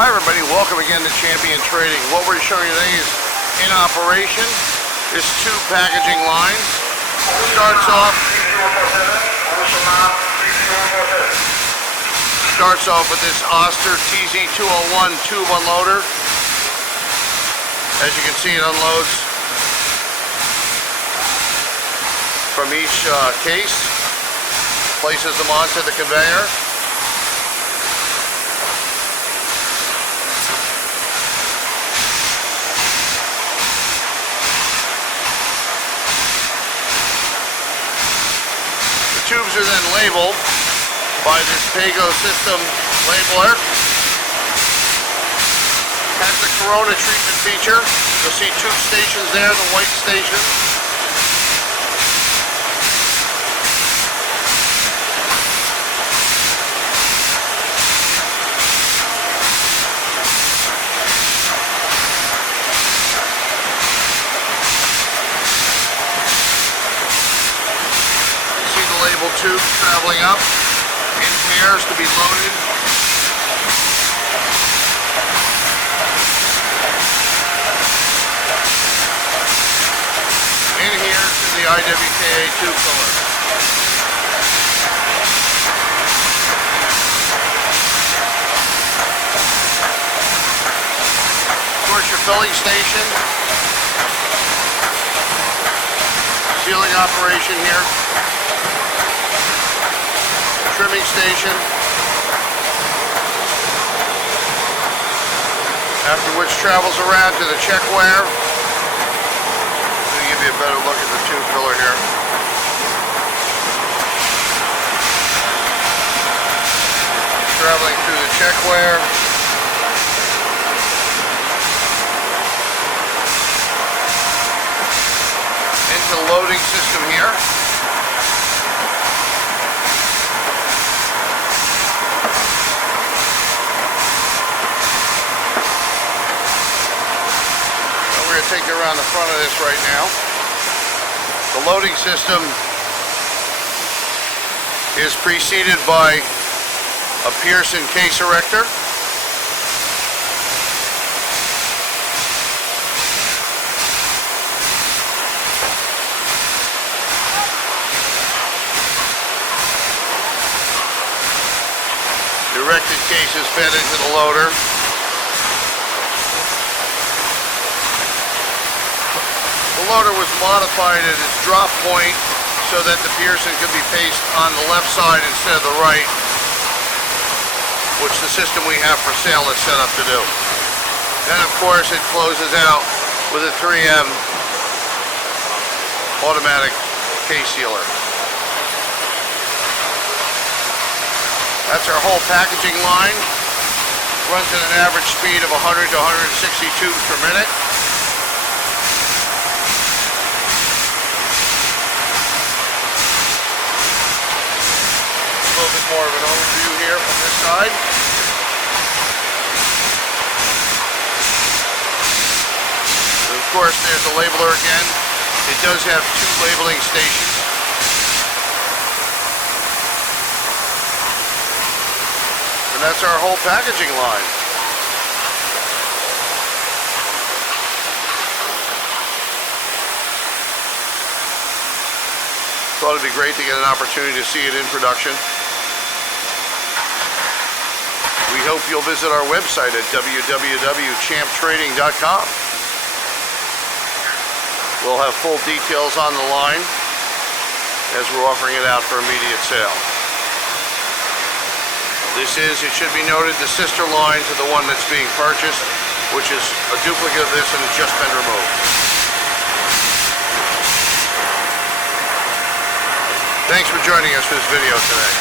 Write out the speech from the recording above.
Hi everybody, welcome again to Champion Trading. What we're showing you today is in operation. This tube packaging line starts off with this Oster TZ201 tube unloader. As you can see, it unloads from each case, places them onto the conveyor. Tubes are then labeled by this Pago system labeler. Has the Corona treatment feature. You'll see tube stations there, the white station. Label tubes traveling up in pairs to be loaded. In here to the IWKA tube filler. Of course, your filling station. Sealing operation here. Trimming station, after which travels around to the check wear. Let me give you a better look at the tube filler here. Traveling through the check wear. Into the loading system here. Take you around the front of this right now. The loading system is preceded by a Pearson case erector. The erected case is fed into the loader. The loader was modified at its drop point so that the Pearson could be placed on the left side instead of the right, which the system we have for sale is set up to do. Then of course it closes out with a 3M automatic case sealer. That's our whole packaging line. Runs at an average speed of 100 to 160 tubes per minute. More of an overview here from this side. And of course, there's the labeler again. It does have two labeling stations. And that's our whole packaging line. Thought it'd be great to get an opportunity to see it in production. We hope you'll visit our website at www.champtrading.com. We'll have full details on the line as we're offering it out for immediate sale. This is, it should be noted, the sister line to the one that's being purchased, which is a duplicate of this and it's just been removed. Thanks for joining us for this video today.